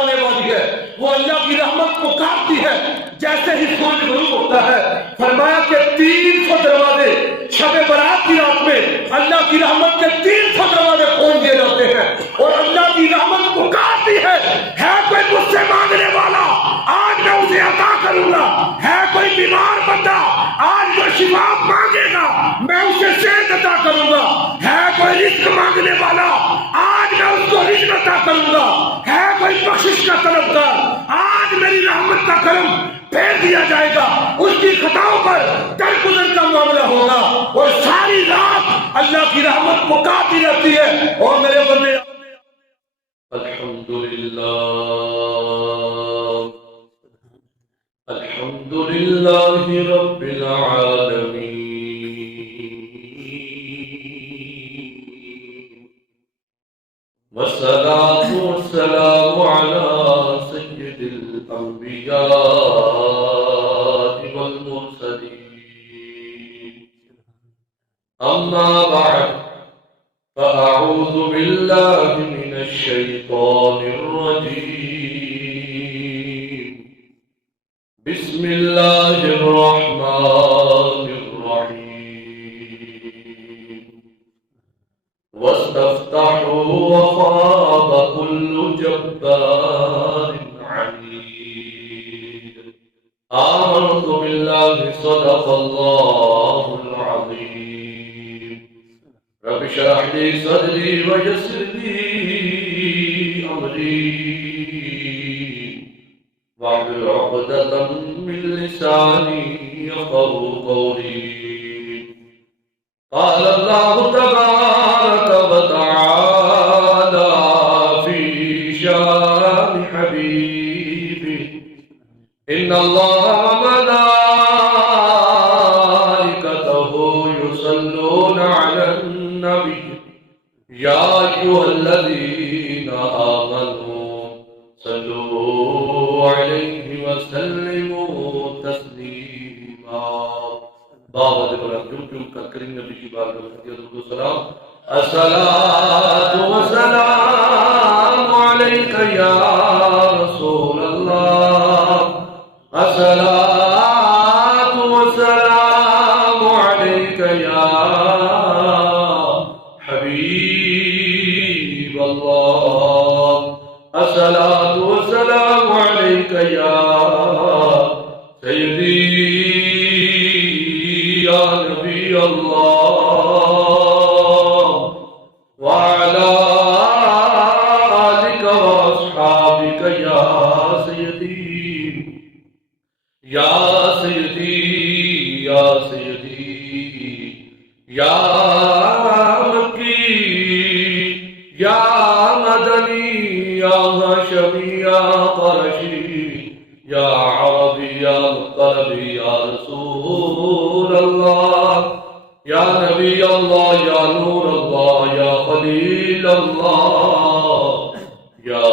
آنے والی ہے، وہ اللہ کی رحمت پکارتی ہے جیسے ہی سورج غروب ہوتا ہے۔ فرمایا کہ 300 دروازے شب برات کی رات میں اللہ کی رحمت کے 300 دروازے کھول دیے جاتے ہیں، اور اللہ کی رحمت پکارتی ہے کوئی مجھ سے مانگنے والا آج میں اسے عطا کروں گا، ہے کوئی بیمار بندہ آج وہ شفا مانگے گا میں اسے صحت عطا کروں گا، ہے کوئی رزق مانگنے والا آج میں اس کو رزق عطا کروں گا، ہے کوئی بخشش کا طلبگار آج میری رحمت کا کرم پھیر دیا جائے گا، اس کی خطاؤں پر درگزر کا معاملہ ہوگا، اور ساری رات اللہ کی رحمت پکارتی رہتی ہے۔ اور میرے بندے الحمدللہ رب العالمین، والصلاة والسلام على سید الانبیاء والمرسلین، اما بعد فأعوذ باللہ من الشیطان الرجیم، بسم اللہ الرحمن الرحیم، واستفتحوا وخاب كل جبار عنید، آمنت باللہ صدق اللہ العظیم، رب اشرح لي صدري ويسر لي امري واحلل عقدة من لساني يفقهوا قولي، قال الله تبارك وتعالى في شان حبيبه، إن الله يصلون على النبي يا أيها الذين آمنوا صلوا عليه وسلموا تسليما۔ بابا جم کر کریم نبی کی بارگاہ میں درود و سلام، الصلاة والسلام عليك يا رسول الله، الصلاة والسلام عليك يا حبيب الله، الصلاة والسلام عليك يا سيدي يا نبي الله، وعلى آلك وأصحابك يا سيدي يا سيدي يا سيدي يا مكي يا مدني يا هاشمي يا قرشي يا عربي يا مطلبي يا رسول الله، يا نبي الله يا نور الله يا خليل الله، يا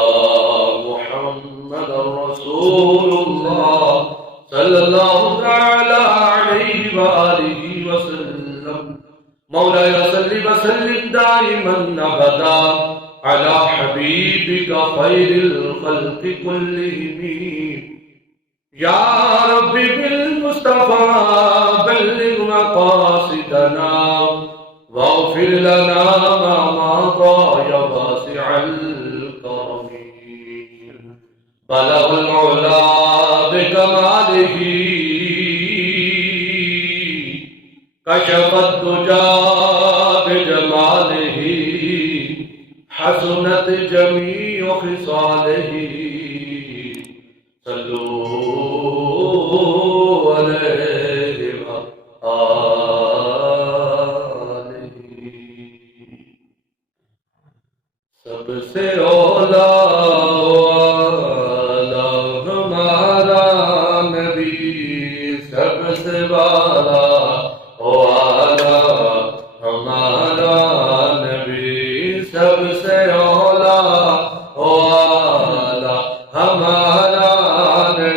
محمد رسول الله صلى الله تعالى عليه وآله وسلم، مولاي صل وسلم دائما أبدا على حبيبك خير الخلق كلهم، يا رب بالمصطفى بلغ مقاصدنا واغفر لنا ما مضى يا واسع الكرم، بلغ العلا بكماله كشف الدجى بجماله، حسنت جميع خصاله، صلوا عليه وآله، سب سے اولا ہمارا نبی، سب سے والا والا ہمارا نبی، سب سے اولا والا ہمارا نبی،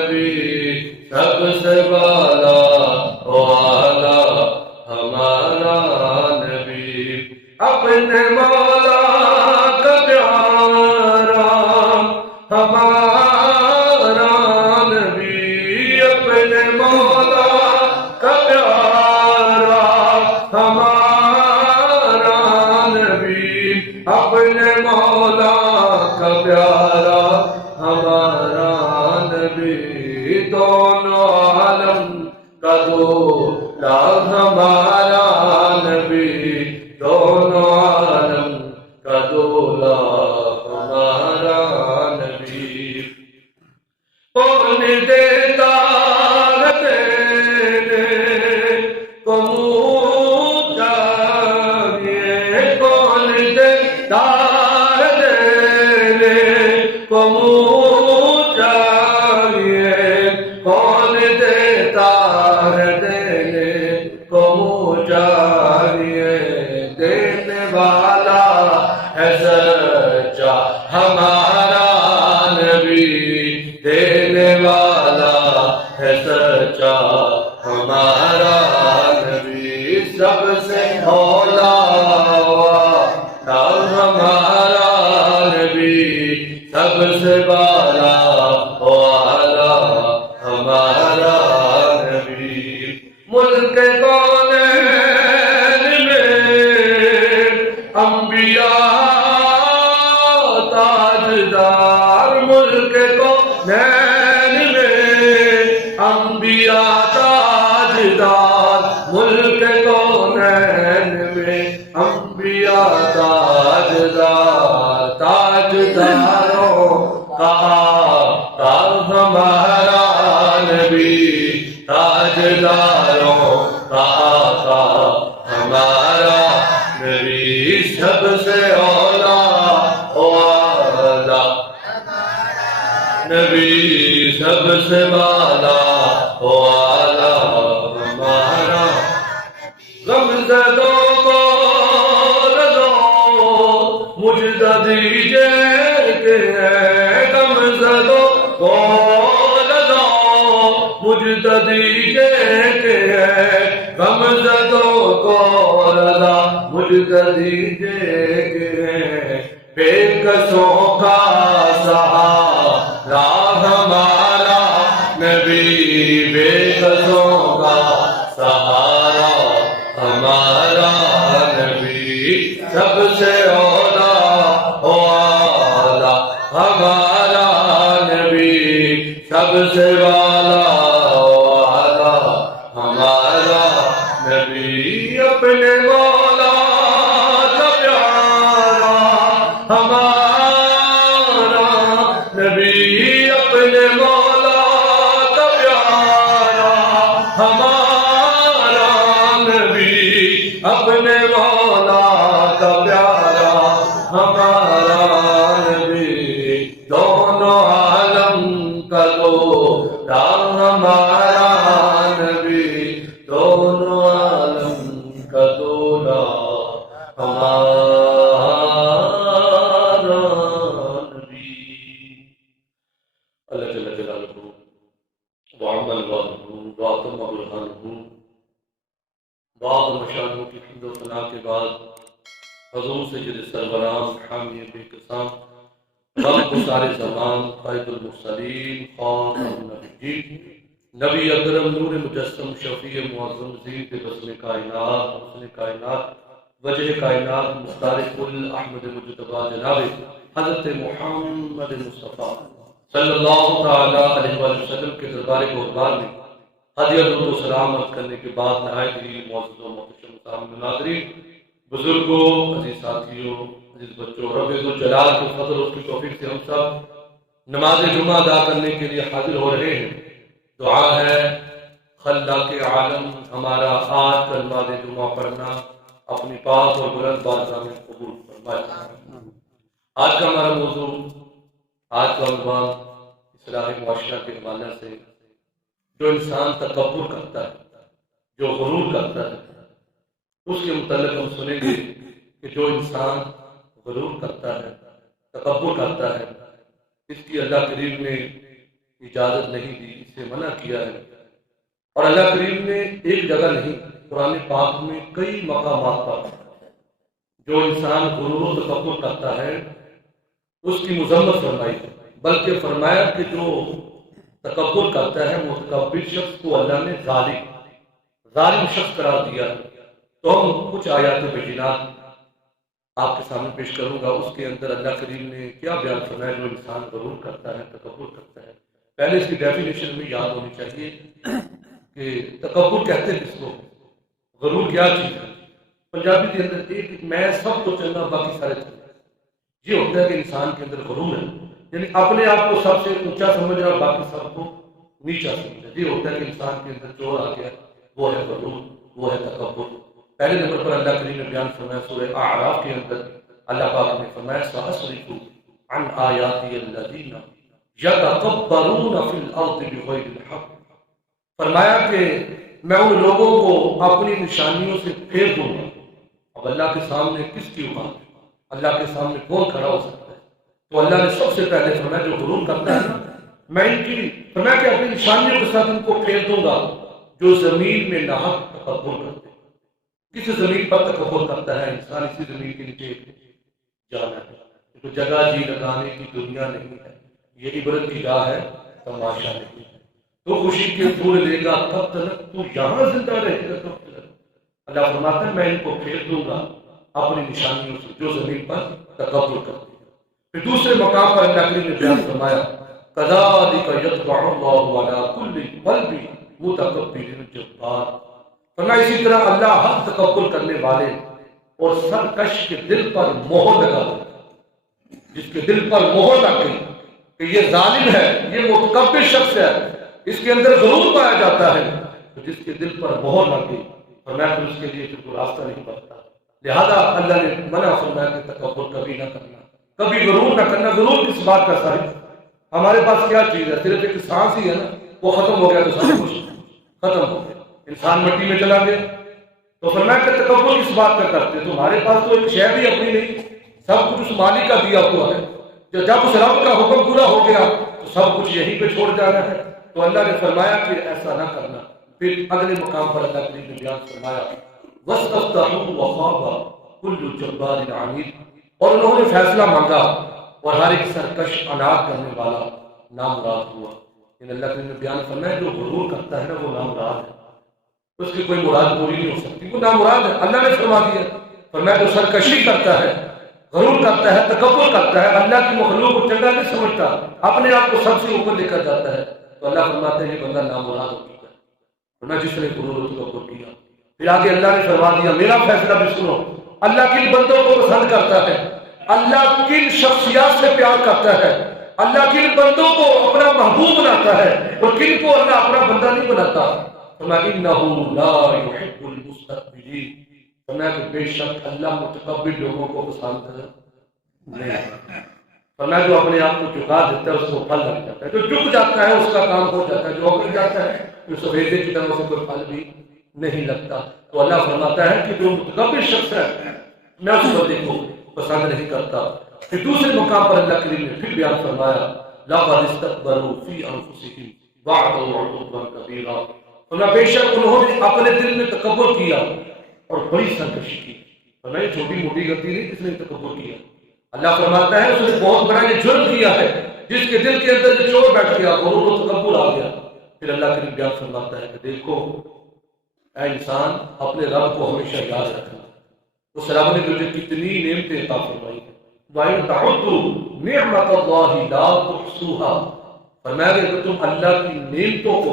ہمارا نبی اپنے مولا کا پیارا، ہمارا نبی اپنے مولا کا پیارا، ہمارا نبی دونوں عالم کا دولا، ہمارا نبی دونوں عالم کا دولا، ہمارا نبی کون دیتا ہے دینے کو منہ چاہیے، کون دیتا ہے دینے کو منہ چاہیے، کون دیتا ہے دینے کو منہ چاہیے، دینے والا ہے سچا ہمارا نبی، دینے والا ہے سچا ہمارا نبی، سب سے اولا والا ہمارا نبی، سب سے بالا والا ہمارا نبی، ملک کونین میں انبیاء تاجدار، ملک کونین میں انبیاء تاجدار، ملک کونین میں انبیاء تاجدار، تاجداروں کا آقا ہمارا نبی، تاجداروں کا آقا ہمارا نبی، سب سے اولا والا نبی، سب سے بالا والا ہمارا، غمزدوں کو رضو مجدہ دیجئے کہ ہے، غمزدوں کو رضو مجدہ دیجئے کہ ہے، غمزدوں کو رضا مجدہ دیجئے کہ ہے، بے کسوں کا سہارا ہمارا نبی، بے کسوں کا سہارا ہمارا نبی، سب سے اولا والا ہمارا نبی، سب سے والا والا ہمارا نبی، اپنے مولا کا پیارا ہمارا نبی، اپنے مولا کا پیارا ہمارا نبی، اپنے مولا کا پیارا ہمارا نبی، دونوں عالم کا دولا ہمارا نبی، دونوں عالم کا دولا ہمارا نبی۔ اللہ جل جلالہ وعمل والہ وعظم برہانہ، بعض مشاہدوں کی حمد و ثنا کے بعد حضور سید سروران حامی بے قسام رب گزار زمان قائد المرسلین خاتم النبیین نبی اکرم نور مجسم شفیع معظم زین بزم کائنات حسن کائنات وجہ کائنات مختار کل احمد مجتبی جناب حضرت محمد مصطفیٰ صلی اللہ تعالیٰ علیہ وسلم کے دربار قربان میں ہدیہ درود و سلام عرض کرنے کے بعد نہایت ہی معزز و محترم سامعین ناظرین، بزرگوں، عزیز ساتھیوں، عزیز بچوں، رب ذوالجلال کے فضل اور اس کی توفیق سے ہم سب نماز جمعہ ادا کرنے کے لیے حاضر ہو رہے ہیں۔ دعا ہے خلاق عالم ہمارا آج کا نماز جمعہ پڑھنا اپنی پاک اور بلند بارگاہ میں قبول فرمائے۔ آج کا ہمارا موضوع، آج کا عنوان اصلاح معاشرہ کے حوالے سے، جو انسان تکبر کرتا ہے، جو غرور کرتا ہے، اس کے متعلق ہم سنیں گے کہ جو انسان غرور کرتا ہے، تکبر کرتا ہے، اس کی اللہ کریم نے اجازت نہیں دی، اس سے منع کیا ہے۔ اور اللہ کریم نے ایک جگہ نہیں، قرآن پاک میں کئی مقامات پر جو انسان غرور و تکبر کرتا ہے اس کی مذمت فرمائی ہے۔ بلکہ فرمایا کہ جو تکبر کرتا ہے متکبر شخص کو اللہ نے ظالم شخص قرار دیا۔ تو ہم کچھ آیات بینات آپ کے سامنے پیش کروں گا، اس کے اندر اللہ کریم نے کیا بیان فرمایا جو انسان غرور کرتا ہے، تکبر کرتا ہے۔ پہلے اس کی ڈیفینیشن میں یاد ہونی چاہیے کہ تکبر کہتے ہیں کس کو، غرور کیا چیز ہے۔ پنجابی کے اندر ایک میں سب کو چلنا باقی سارے چلنا، یہ ہوتا ہے کہ انسان کے اندر غرور ہے، یعنی اپنے آپ کو سب سے اونچا سمجھ رہا باقی سب کو نیچا سمجھ رہا۔ یہ ہوتا ہے کہ انسان کے اندر چور آ گیا، وہ ہے غرور، وہ ہے تکبر۔ پہلے نمبر پر اللہ کریم نے بیان فرمایا سورہ اعراف کے اندر اللہ پاک نے فرمایا سأصرف عن آیاتی الذین یتکبرون فی الارض بغیر الحق، فرمایا کہ میں ان لوگوں کو اپنی نشانیوں سے پھیر دوں گا۔ اب اللہ کے سامنے کس کی اوقات ہے؟ اللہ کے سامنے کون کھڑا ہو سکتا ہے؟ تو اللہ نے سب سے پہلے فرمایا جو غرور کرتا ہے میں ان کی فرمایا کہ اپنی نشانیوں کے ساتھ ان کو پھیر دوں گا جو زمین میں ناحق تکبر کرتے ہیں۔ کس زمین پر تکبر کرتا ہے انسان؟ اسی زمین کے نیچے جانا ہے، تو جگہ جی لگانے کی دنیا نہیں ہے، یہ عبرت کی راہ ہے، تماشا نہیں ہے۔ تو خوشی کے پھول لے گا تب تک تو یہاں زندہ رہے گا تب تک۔ اللہ فرماتا ہے میں ان کو پھیر دوں گا اپنی نشانیوں سے جو زمین پر تکبر کرتے ہیں۔ پھر دوسرے مقام پر اللہ نے بیان فرمایا کذالک یطبع اللہ علی کل قلب متکبر جبار، فرمایا اسی طرح اللہ ہر تکبر کرنے والے اور سرکش کے دل پر مہر لگا دیتا، جس کے دل پر مہر لگ گئی کہ یہ ظالم ہے، یہ متکبر شخص ہے، اس کے اندر غرور پایا جاتا ہے، تو جس کے دل پر مہر لگ گئی فرمایا پھر اس کے لیے پھر کوئی راستہ نہیں بنتا۔ لہذا اللہ نے منع فرمایا کہ تکبر کبھی نہ کرنا، کبھی غرور نہ کرنا۔ غرور کس بات کا صاحب؟ ہمارے پاس کیا چیز ہے؟ صرف ایک سانس ہی ہے نا، وہ ختم ہو گیا تو سب کچھ ختم ہو گیا، انسان مٹی میں چلا گیا۔ تو فرمایا کہ تکبر کس بات کا کرتے؟ تمہارے پاس تو ایک شے بھی اپنی نہیں، سب کچھ اس مالک کا دیا ہوا ہے، جب اس رب کا حکم پورا ہو گیا تو سب کچھ یہیں پہ چھوڑ جانا ہے۔ تو اللہ نے فرمایا کہ ایسا نہ کرنا۔ پھر اگلے مقام پر اللہ نے بیان فرمایا وَاسْتَفْتَحُوا وَخَابَ كُلُّ جَبَّارٍ عَنِيدٍ، اور انہوں نے فیصلہ مانگا اور ہر ایک سرکش عناد کرنے والا نامراد ہوا۔ ان اللہ نے بیان فرمایا جو غرور کرتا ہے نا وہ نامراد ہے، اس کی کوئی مراد پوری نہیں ہو سکتی، وہ نامراد ہے۔ اللہ نے فرما دیا، فرمایا جو سرکشی کرتا ہے، غرور کرتا ہے، تکبر کرتا ہے، اللہ کی مخلوق کو چنگا نہیں سمجھتا، اپنے آپ کو سب سے اوپر لے کر جاتا ہے، تو اللہ فرماتا ہے یہ بندہ نامراد ہو چکا ہے، فرمایا جس نے غرور و تکبر کیا۔ پھر آگے اللہ نے فرما دیا میرا فیصلہ بھی سنو، اللہ کن بندوں کو پسند کرتا ہے، اللہ کن شخصیات سے پیار کرتا ہے، اللہ کن بندوں کو اپنا محبوب بناتا ہے اور کن کو اللہ اپنا بندہ نہیں بناتا۔ فرمایا انہ لا یحب المستكبرین، فرمایا کہ بے شک اللہ متکبر لوگوں کو پسند نہیں کرتا۔ فرمایا جو اپنے آپ کو جھکا دیتا ہے اس کو پھل لگ جاتا ہے، جو جھک جاتا ہے اس کا کام ہو جاتا ہے، جو اکڑ جاتا ہے اس سفیدے کی طرح سے کوئی پھل بھی نہیں لگتا۔ تو اللہ فرماتا ہے کہ جو متکبر شخص ہے میں اس بندے کو پسند نہیں کرتا۔ پھر دوسرے مقام پر اللہ کریم نے پھر بیان فرمایا لقد استكبروا في انفسهم وعدوا عتوا كبيرا، فرمایا بے شک انہوں نے اپنے دل میں تکبر کیا اور بڑی سرکشی کی۔ فرمایا چھوٹی موٹی غلطی نہیں جس نے تکبر کیا، اللہ فرماتا ہے اس نے بہت بڑا یہ جرم کیا ہے جس کے دل کے اندر جو چور بیٹھ گیا، غرور و تکبر آ گیا۔ پھر اللہ کریم بیان فرماتا ہے کہ دیکھو اے انسان اپنے رب کو ہمیشہ یاد رکھنا، اس رب نے تجھے کتنی نعمتیں عطا فرمائی ہیں، وَإِن تَعُدُّوا نِعْمَتَ اللَّهِ لَا تُحْصُوهَا، فرمایا کہ اگر تم اللہ کی نعمتوں کو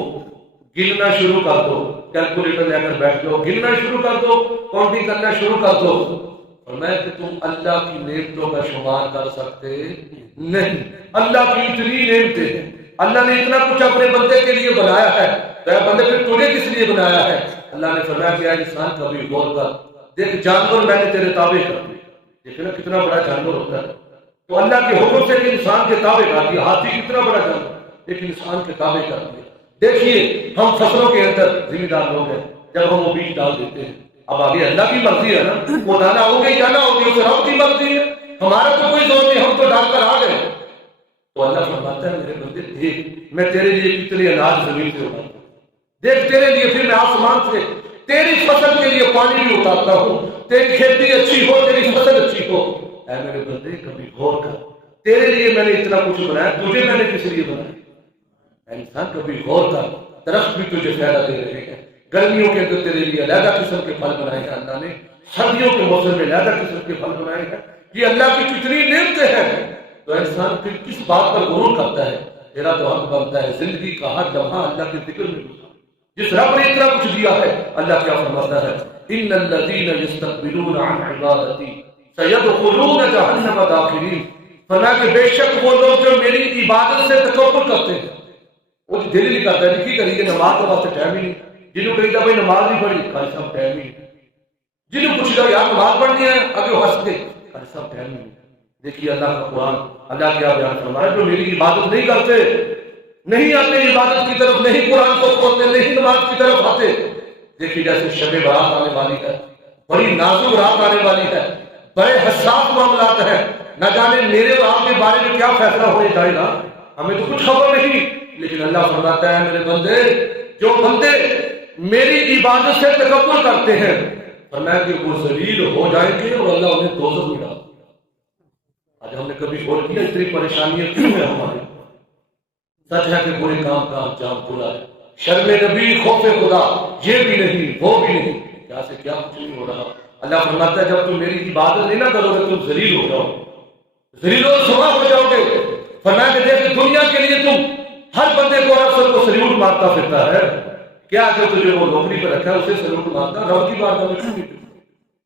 گننا شروع کر دو، کیلکولیٹر لے کر بیٹھ جاؤ، گننا شروع کر دو، کاؤنٹنگ کرنا شروع کر دو، فرمایا کہ تم اللہ کی نعمتوں کا شمار کر سکتے نہیں۔ اللہ کی اتنی نعمتیں ہیں، اللہ نے اتنا کچھ اپنے بندے کے لیے بنایا ہے، تو اے بندے پھر تجھے کس لیے بنایا ہے؟ اللہ نے فرمایا کہ اے انسان کبھی غور کر دیکھ، جانور میں نے تیرے تابع کر دی، دیکھنا کتنا بڑا جانور ہوتا ہے، تو اللہ کے حکم سے ایک انسان کے تابع کر دیا، ہاتھی کتنا بڑا جانور ایک انسان کے تابع کر دیا۔ دیکھیے ہم فصلوں کے اندر ذمہ دار لوگ ہیں، جب ہم وہ بیج ڈال دیتے ہیں، اب آگے اللہ کی مرضی ہے نا، وہ دانا ہوگی یا نہ ہوگی اس رب کی مرضی ہے، ہمارا تو کوئی زور نہیں، ہم تو ڈال کر آ گئے۔ تو اللہ فرماتا ہے میرے بندے دیکھ میں تیرے لیے کتنے اناج زمین سے اگاتا ہوں، دیکھ تیرے لیے پھر میں آسمان سے تیری فصل کے لیے پانی بھی اتارتا ہوں، تیری کھیتی اچھی ہو، تیری فصل اچھی ہو۔ اے میرے بندے کبھی غور کر، تیرے لیے میں نے اتنا کچھ بنایا، تجھے میں نے کس لیے بنایا؟ انسان کبھی غور کر، درخت بھی تجھے فائدہ دے رہے ہیں، گرمیوں کے اندر تیرے لیے علیحدہ قسم کے پھل بنائے ہیں اللہ نے، سردیوں کے موسم میں علیحدہ قسم کے پھل بنائے ہیں، یہ اللہ کی کتنی نعمتیں ہیں۔ تو انسان پھر کس بات پر غرور کرتا ہے؟ تیرا تو حق بنتا ہے زندگی کا ہر لمحہ اللہ کے ذکر میں گزارنا۔ جس رب نے اتنا کچھ دیا ہے، اللہ کیا فرماتا ہے؟ ان الذین یستکبرون عن عبادتی سیدخلون جہنم داخرین، فرمایا کہ بے شک وہ لوگ جو میری عبادت سے تکبر کرتے ہیں، وہ دل نہیں کرتا ہے کی کریے، نماز کا واسطے ٹائم ہی نہیں، جنہوں کہتا بھائی نماز نہیں پڑھی، کل صاحب ٹائم ہی نہیں، جنہوں پوچھ گا یار نماز پڑھنی ہے، اگر وہ ہنس دے، کل صاحب ٹائم ہی نہیں۔ دیکھیے اللہ کا قرآن، اللہ کیا بیان فرمایا، جو میری عبادت نہیں کرتے، نہیں آتے عبادت کی طرف، نہیں قرآن کو پڑھتے، نہیں نماز کی طرف آتے، دیکھیے جیسے شب برات آنے والی ہے، بڑی نازک رات آنے والی ہے، بڑے حساس معاملات ہیں، نہ جانے میرے اور آپ کے بارے میں کیا فیصلہ ہونے جائے گا، ہمیں تو کچھ خبر نہیں، لیکن اللہ فرماتا ہے میرے بندے، جو بندے میری عبادت سے تکبر کرتے ہیں، فرمایا کہ وہ ذلیل ہو جائیں گے اور اللہ انہیں دوزخ میں ڈال دے۔ آج ہم نے کبھی غور کیا اتنی پریشانیاں کیوں ہیں ہمارے؟ سچ ہے کہ برے کام کا انجام برا ہے، شرم نبی خوف خدا یہ بھی نہیں وہ بھی نہیں، کیا سے کیا کچھ نہیں ہو رہا۔ اللہ فرماتا ہے جب تم میری عبادت نہیں نہ کرو گے تم ذلیل ہو جاؤ، ذلیل و رسوا ہو جاؤ گے۔ فرمایا کہ دیکھ دنیا کے لیے تم ہر بندے کو اور سب کو سلیوٹ مارتا پھرتا ہے، کیا جو تجھے وہ نوکری پہ رکھا ہے اسے سلیوٹ مارتا، رب کی بارگاہ میں کیوں نہیں؟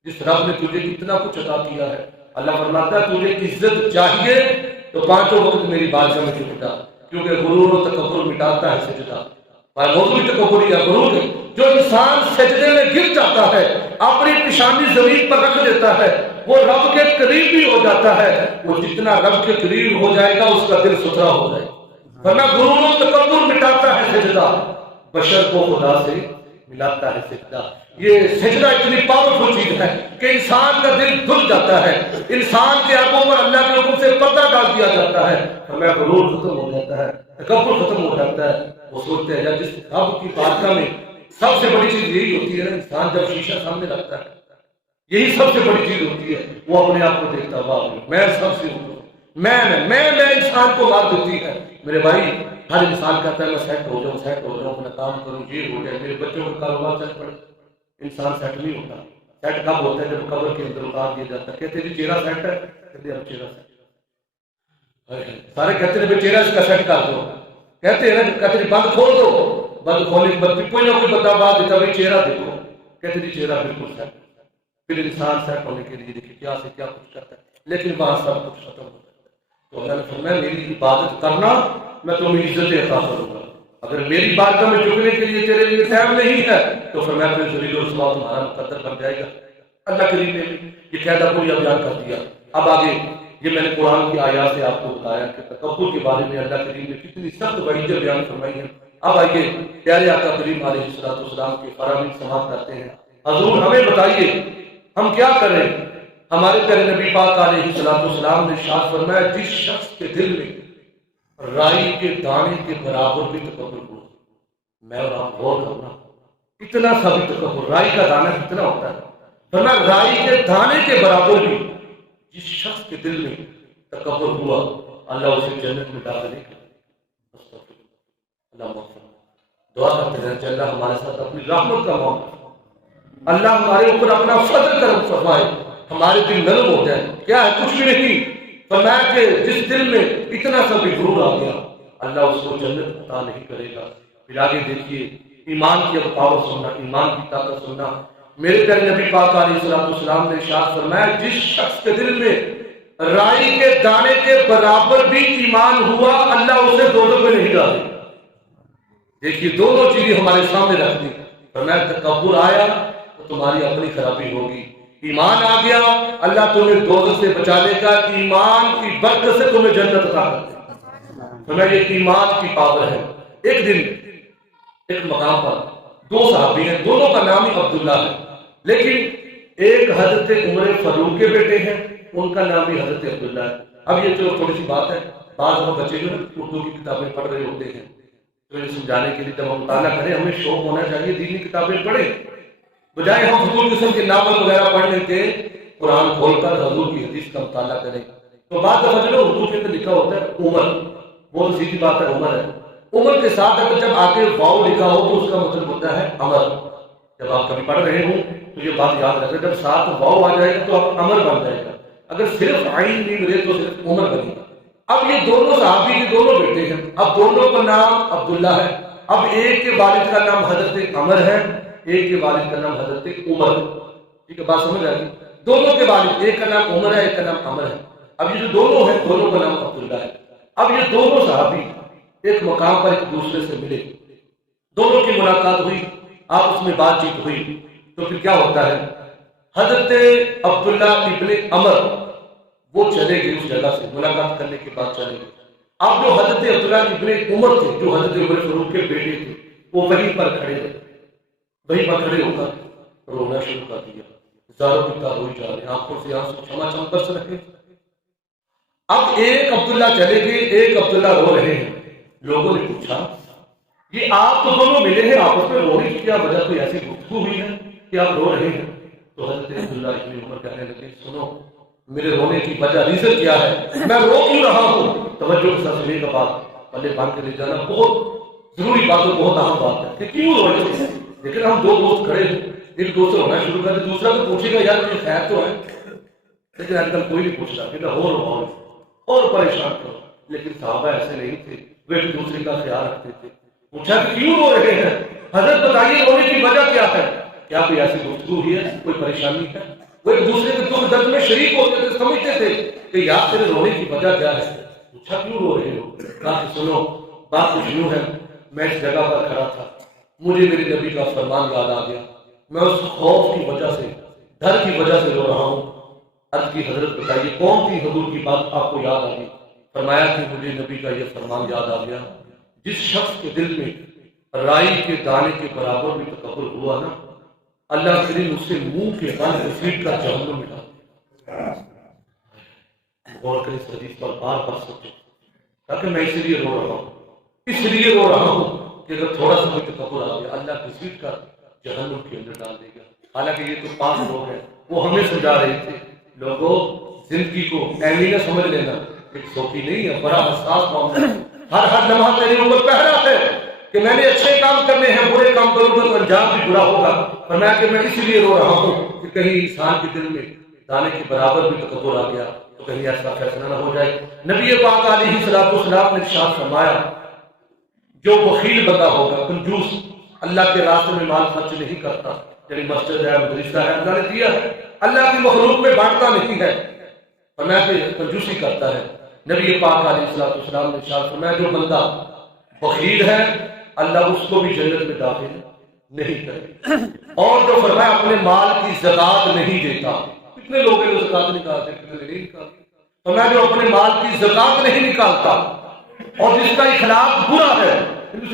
جس رب نے تجھے اتنا کچھ عطا کیا ہے، اللہ فرماتا ہے تجھے عزت چاہیے تو پانچوں وقت میری بارگاہ میں جھکا، کیونکہ غرور و تکبر مٹاتا ہے سجدہ، اور موضوع تکبر یا غرور ہے جو انسان سجدے میں گر جاتا ہے، اپنی پیشانی زمین پر رکھ دیتا ہے، وہ رب کے قریب بھی ہو جاتا ہے، وہ جتنا رب کے قریب ہو جائے گا اس کا دل ستھرا ہو جائے گا، ورنہ غرور و تکبر مٹاتا ہے سجدہ، بشر کو خدا سے ملاتا ہے سجدہ۔ یہ سجدہ اتنی پاورفل چیز ہے کہ انسان کا دل دھل جاتا ہے، انسان کے آنکھوں پر اللہ کے حکم سے پردہ ڈال دیا جاتا ہے، ہمیں غرور ختم ہو جاتا ہے، تکبر ختم ہو جاتا ہے۔ وہ سوچتے ہیں جس رب کی بارگاہ میں سب سے بڑی چیز یہی ہوتی ہے، انسان جب شیشہ سامنے رکھتا ہے یہی سب سے بڑی چیز ہوتی ہے، وہ اپنے آپ کو دیکھتا ہوا میں سب سے ہوں، میں انسان کو مار دیتی ہے۔ میرے بھائی ہر انسان کہتا ہے میں سیٹ ہو جاؤں اپنا کام کروں، یہ ہو جائے، میرے بچوں کا کاروبار چل پڑے۔ انسان سیٹ نہیں ہوتا، سیٹ کب ہوتا ہے جب قبر کے اندر اتار دیا جاتا ہے، کہتے جی چہرہ سیٹ ہے، کہتے اب چہرہ سیٹ، سارے کہتے ہیں چہرہ اس کا سیٹ کر دو، کہتے ہیں کہتے ہیں بند کھول دو، بند کھولنے کے بعد کوئی نہ کوئی بندہ بات دیتا بھائی چہرہ دیکھو، کہتے جی چہرہ بالکل سیٹ، پھر انسان سیٹ ہونے کے لیے دیکھیں کیا سے کیا کچھ کرتا ہے، لیکن وہاں سب کچھ ختم ہو جاتا ہے۔ تو اللہ نے فرمایا میری عبادت کرنا میں تمہیں عزت عطا کروں گا، اگر میری بارگاہ میں جھکنے کے لیے تیرے لیے ٹائم نہیں ہے تو فرمایا پھر ذلیل و رسوا تمہارا مقدر بن جائے گا۔ اللہ کریم نے یہ قاعدہ پورا بیان کر دیا۔ اب آگے یہ میں نے قرآن کی آیات سے آپ کو بتایا کہ تکبر کے بارے میں اللہ کریم نے کتنی سخت وعیدیں بیان فرمائی ہیں۔ اب آئیے پیارے آقا کریم علیہ السلام کے فرامین سماعت کرتے ہیں۔ حضور ہمیں بتائیے ہم کیا کریں؟ ہمارے پیارے نبی پاک علیہ السلام نے ارشاد فرمایا جس شخص کے دل میں رائی کے دانے کے برابر بھی تکبر ہوا، میں اور آپ غور کرنا اتنا سا بھی تکبر، رائی کا دانہ کتنا ہوتا ہے، فرمایا رائی کے دانے کے برابر بھی جس شخص کے دل میں تکبر ہوا اللہ اسے جنت میں داخل نہیں کرے۔ اللہ مغفرت دعا کرتے ہیں کہ اللہ ہمارے ساتھ اپنی رحمت کا معاملہ، اللہ ہمارے اوپر اپنا فضل کرم فرمائے، ہمارے دل نرم ہو جائے، کیا ہے کچھ بھی نہیں، فرمایا کہ جس دل میں اتنا سا بھی غرور آ گیا اللہ اس کو جنت عطا نہیں کرے گا۔ پھر آگے دیکھیے ایمان کی اب پاور سننا، ایمان کی طاقت سننا۔ میرے پیارے نبی پاک علیہ السلام نے ارشاد فرمایا جس شخص کے دل میں رائی کے دانے کے برابر بھی ایمان ہوا اللہ اسے دوزخ میں نہیں ڈالے۔ دیکھیے دونوں چیزیں ہمارے سامنے رکھ دی، فرمایا تکبر آیا تو تمہاری اپنی خرابی ہوگی، ایمان آ گیا اللہ تمہیں دوزخ سے بچا لے گا، ایمان کی برکت سے تمہیں جنت عطا کر دے گا۔ فرمایا یہ ایمان کی پاور ہے۔ ایک دن ایک مقام پر دو صحابی ہیں، دونوں کا نام ہی عبداللہ ہے، لیکن ایک حضرت عمر فاروق کے بیٹے ہیں، ان کا نام بھی حضرت عبداللہ ہے۔ اب یہ چلو تھوڑی سی بات ہے، بعض وہ بچے جو اردو کی کتابیں پڑھ رہے ہوتے ہیں تو یہ سمجھانے کے لیے جب ہم مطالعہ کریں ہمیں شوق ہونا چاہیے دینی کتابیں پڑھیں، بجائے ہم حضور قسم کے ناول وغیرہ پڑھنے کے قرآن کھول کر حضور کی حدیث کا مطالعہ کریں۔ تو بعد دفعہ جو اردو کے اندر لکھا ہوتا ہے عمر، وہ تو سیدھی بات ہے عمر ہے، عمر کے ساتھ اگر جب آگے واؤ لکھا ہو تو اس کا مطلب ہوتا ہے امر۔ جب آپ کبھی پڑھ رہے ہوں تو یہ بات یاد رکھیں، جب ساتھ واؤ آ جائے گا تو آپ امر بن جائے گا، اگر صرف عین نہیں ملے تو صرف عمر بنے گا۔ اب یہ دونوں صحابی کے دونوں بیٹے ہیں، اب دونوں کا نام عبداللہ ہے، اب ایک کے والد کا نام حضرت عمر ہے، ایک کے والد کا نام حضرت عمر ہے، ٹھیک ہے بات سمجھ آ گئی؟ دونوں کے والد، ایک کا نام عمر ہے، ایک کا نام عمر ہے۔ اب یہ جو دونوں ہیں دونوں کا نام عبداللہ ہے۔ اب یہ دونوں صحابی ایک مقام پر ایک دوسرے سے ملے، دونوں کی ملاقات ہوئی، آپس میں بات چیت ہوئی، تو پھر کیا ہوتا ہے؟ حضرت عبداللہ ابن عمر وہ چلے گئے اس جگہ سے، ملاقات کرنے کے بعد چلے گئے۔ اب جو حضرت عبداللہ ابن عمر تھے، جو حضرت عمر فاروق کے بیٹے تھے، وہ وہیں پر کھڑے تھے، وہیں پر کھڑے ہو کر رونا شروع کر دیا، زاروں کی طرح روئی جا رہے ہیں، آنکھوں سے آنسو چھما برس رہے ہیں۔ اب ایک عبداللہ چلے گئے، ایک عبداللہ رو رہے ہیں۔ لوگوں نے پوچھا یہ آپ تو دونوں ملے ہیں، آپس میں رونے کی کیا وجہ؟ کوئی ایسی گفتگو ہوئی ہے کہ آپ رو رہے ہیں؟ تو حضرت عبداللہ ابن عمر کہنے لگے سنو میرے رونے کی وجہ ریزن کیا ہے، میں رو کیوں رہا ہوں؟ توجہ کے ساتھ سنیے گا بات، پلے باندھ کے لے جانا بہت ضروری بات ہے، بہت اہم بات ہے کہ کیوں رو رہے ہیں۔ لیکن ہم دو دوست کھڑے ہیں، ایک دوست رونا شروع کر دے، دوسرا تو پوچھے گا یار مجھے خیر تو ہے، لیکن آج کل کوئی نہیں پوچھتا کہ اور پریشان کرو۔ لیکن صحابہ ایسے نہیں تھے، وہ ایک دوسرے کا خیال رکھتے تھے۔ پوچھا کہ کیوں رو رہے ہیں حضرت، بتائیے رونے کی وجہ کیا ہے؟ کیا کوئی ایسی گفتگو ہوئی ہے، کوئی پریشانی ہے؟ وہ ایک دوسرے کے دکھ درد میں شریک ہوتے تھے، سمجھتے تھے کہ یار تیرے رونے کی وجہ کیا ہے؟ پوچھا کیوں رو رہے ہو؟ کہا کہ سنو بات کچھ یوں ہے، میں اس جگہ پر کھڑا تھا، مجھے میرے نبی کا فرمان یاد آ گیا، میں اس خوف کی وجہ سے، ڈر کی وجہ سے رو رہا ہوں۔ عرض کی حضرت بتائیے کون سی حضور کی بات آپ کو یاد آ گئی؟ فرمایا کہ مجھے نبی کا یہ فرمان یاد آ گیا، جس شخص کے دل میں رائی کے دانے کے برابر بھی تکبر ہوا نا، اللہ کریم اس سے منہ کے بل گھسیٹ کر جہنم میں ڈال۔ غور کریں اس حدیث پر، بار بار سوچیں، تاکہ میں اس لیے رو رہا ہوں، اس لیے رو رہا ہوں کہ اگر تھوڑا سا کوئی تکبر آ گیا اللہ گھسیٹ کر جہنم کے اندر ڈال دے گا۔ حالانکہ یہ تو پاک لوگ ہیں، وہ ہمیں سمجھا رہے تھے لوگوں زندگی کو اہمی نہ سمجھ لینا، ایک سوکی نہیں ہے، بڑا حساس معاملہ ہے، ہر لمحہ میرے اوپر پہرا ہے کہ میں نے اچھے کام کرنے ہیں، برے کام کروں گا تو انجام بھی برا ہوگا۔ فرمایا کہ میں اس لیے رو رہا ہوں کہ کہیں انسان کے دل میں دانے کے برابر بھی تکبر آ گیا تو کہیں ایسا فیصلہ نہ ہو جائے۔ نبی پاک علیہ السلام نے ارشاد فرمایا جو بخیل بندہ ہوگا، کنجوس، اللہ کے راستے میں مال خرچ نہیں کرتا، یعنی مسجد ہے، مدرسہ ہے، اللہ نے دیا ہے، اللہ کی مخلوق میں بانٹتا نہیں ہے، فرمایا کہ کنجوسی کرتا ہے۔ نبی پاک علیہ السلام نے ارشاد فرمایا جو بندہ بخیل ہے اللہ اس کو بھی جنت میں داخل نہیں کرے، اور جو فرمایا اپنے مال کی زکات نہیں دیتا، کتنے لوگ ہیں جو زکات نکالتے، کتنے نہیں نکالتے، فرمایا جو اپنے مال کی زکات نہیں نکالتا اور جس کا اخلاق برا ہے، سمجھ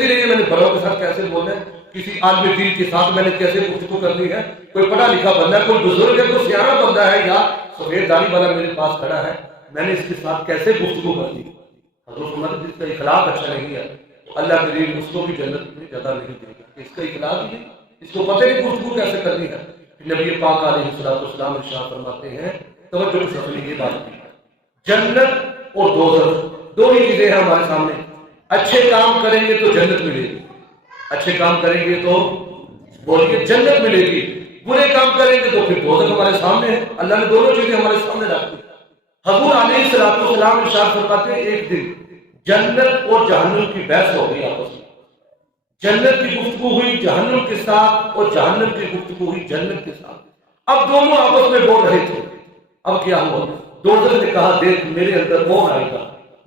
لیجیے میں نے بڑوں کے ساتھ کیسے بولنا ہے، کسی عالم دین کے ساتھ میں نے کیسے گفتگو کرنی ہے، کوئی پڑھا لکھا بندہ ہے، کوئی بزرگ ہے، کوئی سیاح بندہ ہے، یا سفید داڑھی والا میرے پاس کھڑا ہے، میں نے اس کے ساتھ کیسے گفتگو کرنی؟ حضرت عمر جس کا اخلاق اچھا نہیں ہے اللہ کریم اس کو بھی جنت میں جگہ نہیں دے گا، اس کا اخلاق ہی نہیں، اس کو پتہ نہیں گفتگو کیسے کرنی ہے۔ نبی پاک علیہ السلام ارشاد فرماتے ہیں، توجہ کے ساتھ یہ بات کی، جنت اور دوزخ دو ہی چیزیں ہیں ہمارے سامنے، اچھے کام کریں گے تو جنت ملے گی، اچھے کام کریں گے تو بولیے جنت ملے گی، برے کام کریں گے تو پھر دوزخ ہمارے سامنے ہے۔ اللہ نے دونوں چیزیں ہمارے سامنے رکھ دی۔ حضور علیہ السلام ارشاد فرماتے ہیں ایک دن جنت اور جہنم کی بحث ہو گئی آپس میں، جنت کی گفتگو ہوئی جہنم کے ساتھ اور جہنم کی گفتگو ہوئی جنت کے ساتھ، اب دونوں آپس میں بول رہے تھے۔ اب کیا ہوا؟ دوزخ نے کہا دیکھ میرے اندر کون آئے گا،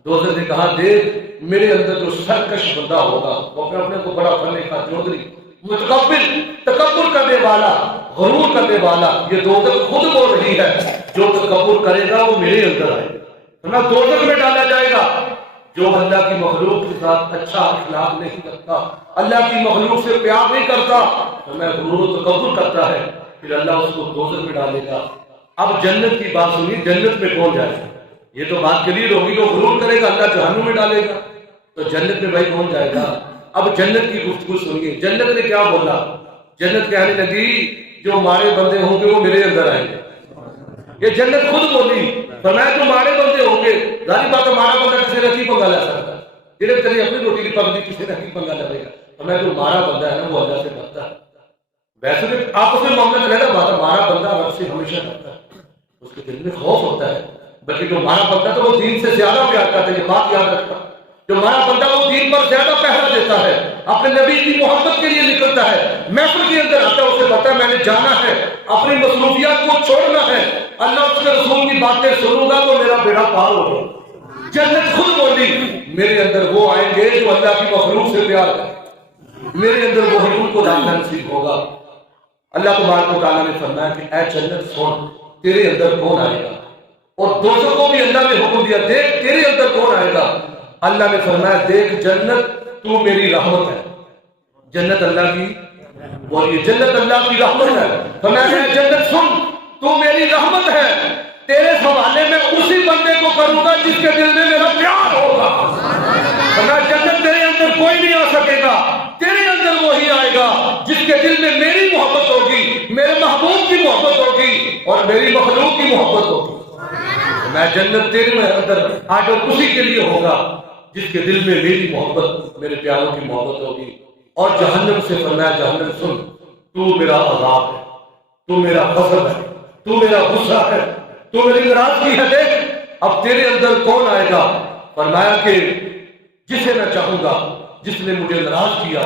دوزخ نے کہا دیکھ میرے اندر جو سرکش بندہ ہوگا، وہ اپنے کو بڑا فن کا چودھری، متکبر، تکبر کرنے والا، غرور کرنے والا، یہ دوزخ خود بول رہی ہے جو تکبر کرے گا وہ میرے اندر آئے گا، دوزخ میں ڈالا جائے گا۔ جو اللہ کی مخلوق کے ساتھ اچھا اخلاق نہیں کرتا، اللہ کی مخلوق سے پیار نہیں کرتا، تو میں غرور و تکبر کرتا ہے، پھر اللہ اس کو دوزخ میں ڈالے گا۔ اب جنت کی بات سنی، جنت میں کون جائے گا؟ یہ تو بات کلیئر ہوگی، جو غرور کرے گا اللہ جہنم میں ڈالے گا، تو جنت میں بھائی کون جائے گا؟ اب جنت کی گفتگو سنیے، جنت نے کیا بولا؟ جنت کہنے لگی جو ہمارے بندے ہوں گے وہ میرے اندر آئیں گے، یہ جنت خود بولی فرمایا جو مارے بندے ہوں گے، ظاہر بات ہے مارا بندہ کسی نے کی پنگا لے سکتا ہے، جنہیں تیری اپنی روٹی کی پکڑی کسی نے کی پنگا لے گا، فرمایا جو مارا بندہ ہے نا وہ اللہ سے ڈرتا ہے۔ ویسے بھی آپس میں معاملہ رہتا بات ہے، مارا بندہ رب سے ہمیشہ ڈرتا ہے، اس کے دل میں خوف ہوتا ہے، بلکہ جو مارا بندہ تو وہ دین سے زیادہ پیار کرتا ہے، یہ بات یاد رکھتا۔ جو مارا بندہ وہ دین پر زیادہ پہرا دیتا ہے، اپنے نبی کی محبت کے لیے نکلتا ہے، محفل کے اندر آتا ہے، اسے پتا ہے میں نے جانا ہے، اپنی مصروفیات کو چھوڑنا ہے، اللہ اس کے رسول کی باتیں سنوں گا تو میرا بیڑا پار ہوگا۔ جنت خود بولی میرے اندر وہ آئیں گے جو اللہ کی مخلوق سے پیار کریں، میرے اندر وہ حضور کو داخلہ نصیب ہوگا۔ اللہ تبارک و تعالیٰ نے فرمایا کہ اے جنت سن تیرے اندر کون آئے گا، اور دوزخ کو بھی اللہ نے حکم دیا دیکھ تیرے اندر کون آئے گا۔ اللہ نے فرمایا دیکھ جنت تو میری رحمت ہے، جنت اللہ کی بولیے جنت اللہ کی رحمت ہے، فرمایا اے جنت سن تو میری رحمت ہے، تیرے حوالے میں اسی بندے کو کروں گا جس کے دل میں میرا پیار ہوگا۔ فرمایا جنت تیرے اندر کوئی نہیں آ سکے گا، تیرے اندر وہی آئے گا جس کے دل میں میری محبت ہوگی، میرے محبوب کی محبت ہوگی اور میری مخلوق کی محبت ہوگی۔ میں جنت تیرے میں اندر آج اسی کے لیے ہوگا جس کے دل میں میری محبت میرے پیاروں کی محبت ہوگی۔ اور جہنم سے فرمایا جہنم سن تو میرا عذاب ہے، تو میرا غضب ہے، تو میرا غصہ ہے، تو میری ناراضگی ہے، دیکھ اب تیرے اندر کون آئے گا۔ فرمایا کہ جسے میں چاہوں گا، جس نے مجھے ناراض کیا،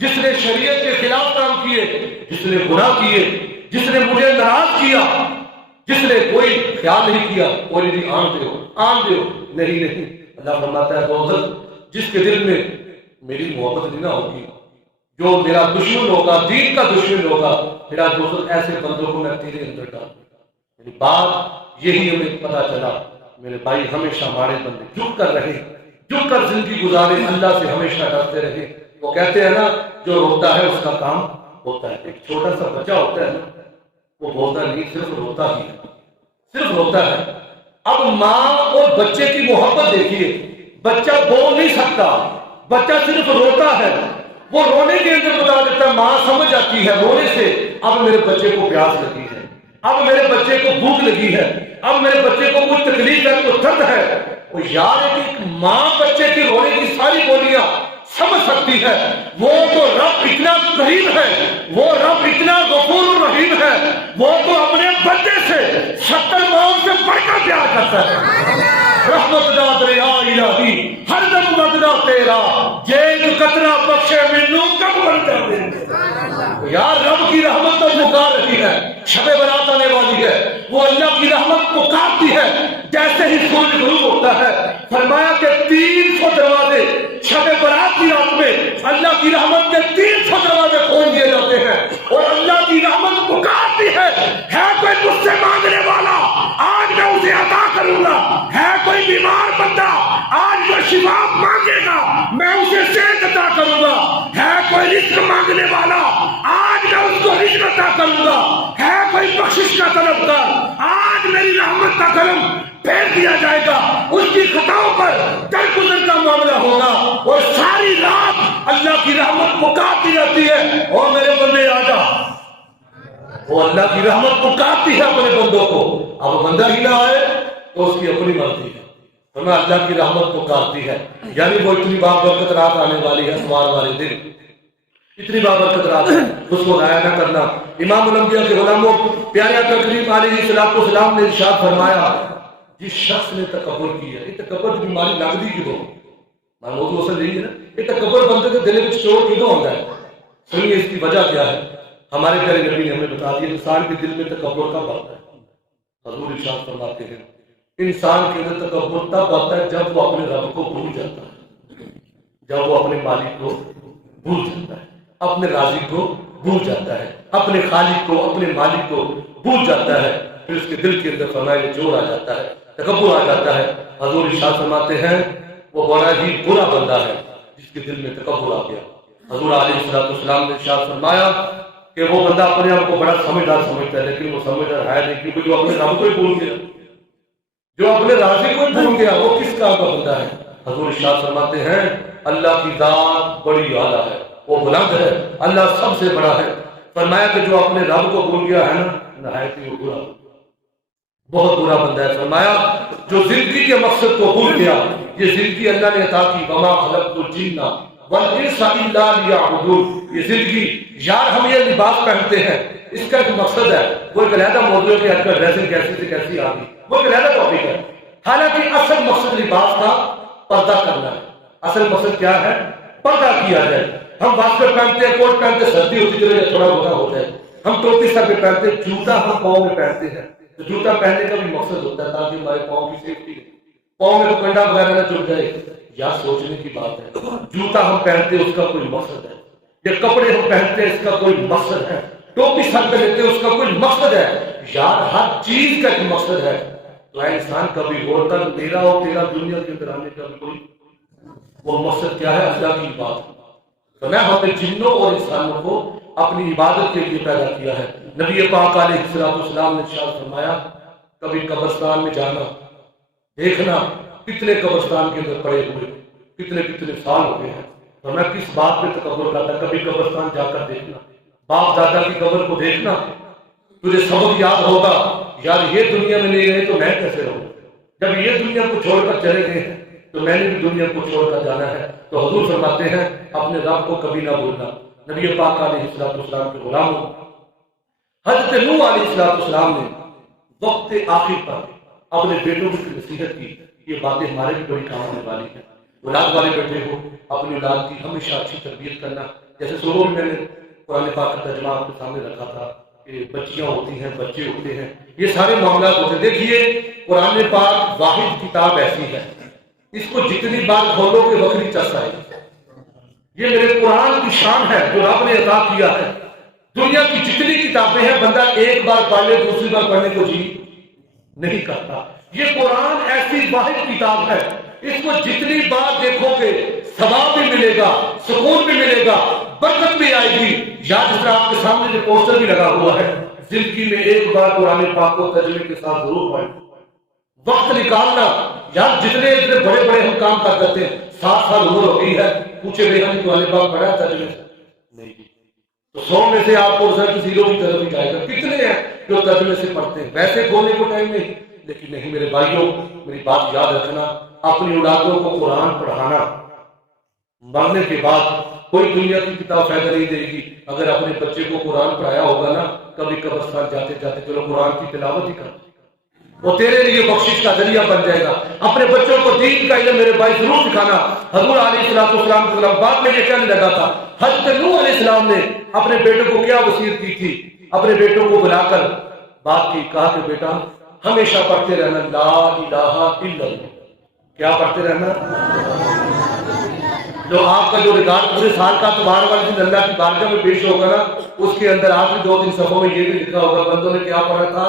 جس نے شریعت کے خلاف کام کیے، جس نے گناہ کیے، جس نے مجھے ناراض کیا، جس نے کوئی خیال نہیں کیا، کوئی نہیں آن دے نہیں اللہ فرماتا ہے دوزخ جس کے دل میں میری محبت نہیں نہ ہوگی، جو میرا دشمن ہوگا، دین کا دشمن ہوگا، میرا دوزخ ایسے بندوں کو میں تیرے اندر ڈال دوں۔ یعنی بات یہی ہمیں پتا چلا میرے بھائی، ہمیشہ ہمارے بندے جھک کر رہے، جھک کر زندگی گزارے، اللہ سے ہمیشہ ڈرتے رہے۔ وہ کہتے ہیں نا جو روتا ہے اس کا کام ہوتا ہے۔ ایک چھوٹا سا بچہ ہوتا ہے نا، وہ بولتا نہیں، صرف روتا ہی ہے، صرف روتا ہے۔ اب ماں اور بچے کی محبت دیکھیے، بچہ بول نہیں سکتا، بچہ صرف روتا ہے، وہ رونے کے اندر بتا دیتا ہے، ماں سمجھ آتی ہے رونے سے اب میرے بچے کو پیاس لگی ہے، اب میرے بچے کو بھوک لگی ہے، اب میرے بچے کو کچھ تکلیف ہے، کچھ درد ہے۔ وہ یار ہے کہ ایک ماں بچے کی رونے کی ساری بولیاں سمجھ سکتی ہے، وہ تو رب اتنا قریب ہے، وہ رب اتنا غفور الرحیم ہے، وہ تو اپنے بچے سے 70 ماؤں سے بڑھ کر پیار کرتا ہے۔ رحمت دا دریا الہی ہر دم مددہ تیرا، جے قطرہ بخشے منو کب بن جاتے ہیں۔ یار رب کی رحمت تو پکار رہی ہے، شب برات آنے والی ہے، وہ اللہ کی رحمت پکارتی ہے جیسے ہی سورج غروب ہوتا ہے۔ فرمایا کہ 300 دروازے شب برات کی رات میں اللہ کی رحمت کے 300 دروازے کھول دیے جاتے ہیں، اور اللہ کی رحمت پکارتی ہے کوئی مجھ سے مانگنے والا آج میں اسے عطا کروں گا، ہے کوئی بیمار بندہ آج وہ شفا مانگے گا میں اسے صحت عطا کروں گا، ہے کوئی رزق مانگنے والا آج میں اس کو رزق عطا کروں گا، ہے کوئی بخشش کا طلبگار آج میری رحمت کا کرم پھیر دیا جائے گا، اس کی خطاؤں پر درگزر کا معاملہ ہوگا، اور ساری رات اللہ کی رحمت پکارتی رہتی ہے۔ اور میرے بندے آجا، وہ اللہ کی رحمت پکارتی ہے اپنے بندوں کو، اب بندہ ہی نہ آئے تو اس کی اپنی مرضی ہے، ورنہ اللہ کی رحمت پکارتی ہے۔ یعنی وہ اتنی بابرکت رات آنے والی ہے، اتوار والے دن اتنی بابرکت رات ہے، اس کو ضائع نہ کرنا۔ امام الانبیاء کے غلاموں پیارے آقا کریم علیہ السلام نے ارشاد فرمایا، جس شخص نے تکبر کیا، یہ تکبر کی بیماری لگتی کیوں؟ موضوع اصل یہی ہے نا، یہ تکبر بندے کے دل میں چور کیوں ہوتا ہے؟ سنیے اس کی وجہ کیا ہے۔ ہمارے پیارے نبی نے ہمیں بتا دیا انسان کے دل میں تکبر کب آتا ہے۔ حضور ارشاد فرماتے ہیں انسان کے اندر تکبر تب آتا ہے جب وہ اپنے رب کو بھول جاتا ہے، جب وہ اپنے مالک کو بھول جاتا ہے، اپنے رازق کو بھول جاتا ہے، اپنے خالق کو، اپنے مالک کو بھول جاتا ہے، پھر اس کے دل کے اندر فرمائے جوڑ آ جاتا ہے، تکبر آ جاتا ہے۔ حضور ارشاد فرماتے ہیں وہ بڑا ہی برا بندہ ہے جس کے دل میں تکبر آ گیا۔ حضور علیہ السلام نے ارشاد فرمایا کہ وہ بندہ اپنے آپ کو بڑا سمجھدار سمجھتا ہے، لیکن وہ سمجھدار ہے نہیں، کیونکہ جو اپنے رب کو ہی بھول گیا، جو اپنے رازق کو ہی بھول گیا، وہ کس کام کا بندہ ہے۔ حضور ارشاد فرماتے ہیں اللہ کی ذات بڑی اعلیٰ ہے، وہ بلند ہے، اللہ سب سے بڑا ہے۔ فرمایا کہ جو اپنے رب کو بھول گیا ہے نا، نہایت ہی برا، بہت برا بندہ ہے. فرمایا جو زندگی کے مقصد کو بھول گیا, یہ زندگی اللہ نے عطا کی, وما خلقت الجن والانس الا لیعبدون. یہ زندگی, یار ہم یہ لباس پہنتے ہیں, اس کا ایک مقصد ہے, وہ ایک علیحدہ موضوع ہے کہ آج کل ڈریسنگ کیسی سے کیسی آ گئی, وہ ایک علیحدہ ٹاپک ہے. حالانکہ اصل مقصد لباس کا پردہ کرنا ہے. اصل مقصد کیا ہے؟ پردہ کیا جائے. ہم واسکٹ پہنتے ہیں, کوٹ پہنتے ہیں, سردی ہوتی ہے یا تھوڑا بہت ہوتا ہے. ہم ٹوپی سر پہ پہنتے ہیں, جوتا ہم پاؤں میں پہنتے ہیں. تو جوتا پہننے کا بھی مقصد ہوتا ہے تاکہ ہمارے پاؤں کی سیفٹی ہے, پاؤں میں کنڈا وغیرہ نہ چڑھ جائے. یا سوچنے کی بات ہے, جوتا ہم پہنتے ہیں اس کا کوئی مقصد ہے, یہ کپڑے ہم پہنتے ہیں اس کا کوئی مقصد ہے, ٹوپی سر پہ لیتے ہیں اس کا کوئی مقصد ہے. یار ہر چیز کا ایک مقصد ہے. تو انسان کبھی غور کر, میرا اور تیرا دنیا کے اندر آنے کا بھی کوئی وہ مقصد کیا ہے؟ اللہ کی عبادت. تو میں ہم نے جنوں اور انسانوں کو اپنی عبادت کے لیے پیدا کیا ہے. نبی پاک علیہ السلام نے ارشاد فرمایا, کبھی قبرستان میں جانا, دیکھنا کتنے قبرستان کے اندر پڑے ہوئے, کتنے کتنے سال ہو گئے ہیں. تو میں کس بات پہ تکبر کرتا, کبھی قبرستان جا کر دیکھنا, باپ دادا کی قبر کو دیکھنا, تجھے سبق یاد ہوگا یار یہ دنیا میں نہیں رہے تو میں کیسے رہوں. جب یہ دنیا کو چھوڑ کر چلے گئے ہیں تو میں نے بھی دنیا کو چھوڑ کر جانا ہے. تو حضور فرماتے ہیں اپنے رب کو کبھی نہ بھولنا. نبی پاک علیہ السلام کے غلاموں حضرت نوح علیہ السلام نے وقت آخر پر اپنے بیٹوں کی نصیحت کی. یہ باتیں ہمارے بھی بڑی کام آنے والی ہیں. اولاد والے بیٹے ہو, اپنی اولاد کی ہمیشہ اچھی تربیت کرنا. جیسے شروع میں نے قرآن پاک کا ترجمہ آپ کے سامنے رکھا تھا کہ بچیاں ہوتی ہیں, بچے ہوتے ہیں, یہ سارے معاملات ہوتے ہیں. دیکھیے قرآن پاک واحد کتاب ایسی ہے, اس کو جتنی بار کھولو گے وکری چس آئے گی. یہ میرے قرآن کی شان ہے جو رب نے عطا کیا ہے. دنیا کی جتنی کتابیں ہیں بندہ ایک بار پڑھ لے دوسری بار پڑھنے کو جی نہیں کرتا. یہ قرآن ایسی واحد کتاب ہے, اس کو جتنی بار دیکھو گے ثواب بھی ملے گا, سکون بھی ملے گا, برکت بھی آئے گی. یا جس طرح آپ کے سامنے جو پوسٹر بھی لگا ہوا ہے, زندگی میں ایک بار قرآن پاک کو ترجمے کے ساتھ ضرور پڑھیں. وقت نکالنا. یار جتنے اتنے بڑے بڑے ہم کام کر کرتے ہیں, 7 سال عمر ہو گئی ہے, پوچھے بھائی ہم نے قرآن پاک پڑھا ہے ترجمے سے نہیں, تو 100 میں سے آپ کو رزلٹ 0 کی طرف ہی جائے گا. کتنے ہیں جو ترجمے سے پڑھتے ہیں؟ ویسے کھولنے کو ٹائم نہیں. لیکن نہیں میرے بھائیوں, میری بات یاد رکھنا, اپنی اولادوں کو قرآن پڑھانا. مرنے کے بعد کوئی دنیا کی کتاب فائدہ نہیں دے گی. اگر اپنے بچے کو قرآن پڑھایا ہوگا نا, کبھی قبرستان جاتے جاتے چلو قرآن کی تلاوت ہی کر, وہ تیرے لیے بخشش کا ذریعہ بن جائے گا. اپنے بچوں کو دین کا علم میرے بھائی ضرور سکھانا. حضور علیہ السلام کے بعد میں یہ کہنے لگا تھا, حضرت نوح علیہ السلام نے اپنے بیٹوں کو کیا وصیت کی تھی؟ اپنے بیٹوں کو بلا کر بات کی, کہا کہ بیٹا ہمیشہ پڑھتے رہنا لا الہ الا اللہ. کیا پڑھتے رہنا؟ جو آپ کا جو ریکارڈ پورے سال کا اتوار والے دن اللہ کی بارگاہ میں پیش ہوگا نا, اس کے اندر آخری 2-3 صفحوں میں یہ بھی لکھا ہوگا بندوں نے کیا پڑھا تھا.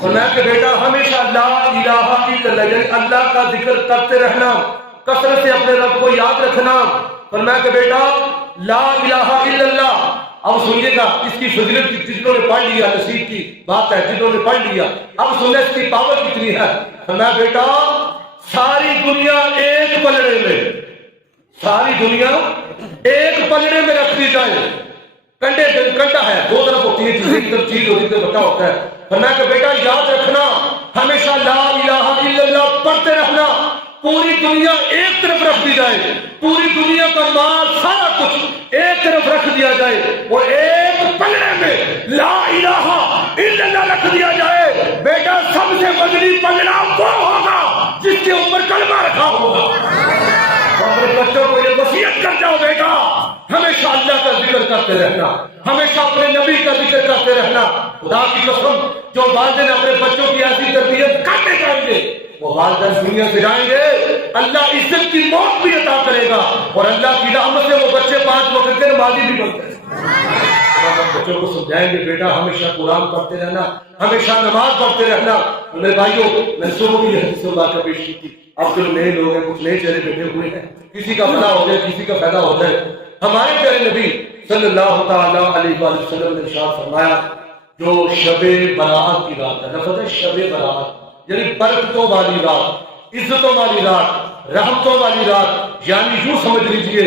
فرمایا کہ بیٹا ہمیشہ لا الہ الا اللہ, یعنی اللہ کا ذکر کرتے رہنا, کثرت سے اپنے رب کو یاد رکھنا. فرمایا کہ بیٹا لا الہ الا اللہ. اب سنیے گا اس کی فضیلت جنہوں نے پڑھ لیا, نصیب کی بات ہے جنہوں نے پڑھ لیا, اب سنیں اس کی پاور کتنی ہے. فرمایا بیٹا ساری دنیا ایک پلڑے میں, ساری دنیا ایک پلڑے میں رکھ دی جائے. کنڈا ہے, 2 طرف ہوتی ہے, ایک طرف چیز ہوتی ہے, بٹا ہوتا ہے. فرمایا کہ بیٹا یاد رکھنا ہمیشہ لا الہ الا اللہ پڑھتے رہنا. پوری دنیا ایک طرف رکھ دی جائے, پوری دنیا کا مال سارا کچھ ایک طرف رکھ دیا جائے, اور ایک پلڑے میں لا الہ الا اللہ رکھ دیا جائے. بیٹا سب سے وزنی پلڑا وہ ہوگا جس کے اوپر کلمہ رکھا ہوگا. اپنے بچوں کو یہ وصیت کر جاؤ, بیٹا ہمیشہ اللہ کا ذکر کرتے رہنا, ہمیشہ اپنے نبی کا ذکر کرتے رہنا. خدا کی قسم جو والدین اپنے بچوں کی ایسی تربیت کرتے جائیں گے وہ والدین دنیا سے جائیں گے, اللہ عزت کی موت بھی عطا کرے گا, اور اللہ کی رحمت سے وہ بچے 5 وقت کے نمازی بھی بنتے ہیں. بچوں کو سمجھائیں گے بیٹا ہمیشہ قرآن پڑھتے رہنا, ہمیشہ نماز پڑھتے رہنا. میرے بھائیوں میں صبح کی حدیث اللہ کا پیش کی تھی. اب جو نئے لوگ ہیں, کچھ نئے چہرے بیٹھے ہوئے ہیں, کسی کا بھلا ہو جائے کسی کا فائدہ ہو جائے. ہمارے پیارے نبی صلی اللہ تعالی علیہ وسلم نے ارشاد فرمایا جو شب برات کی رات ہے, لفظ ہے شب برات, یعنی برکتوں والی رات, عزتوں والی رات, رحمتوں والی رات, یعنی یوں سمجھ لیجئے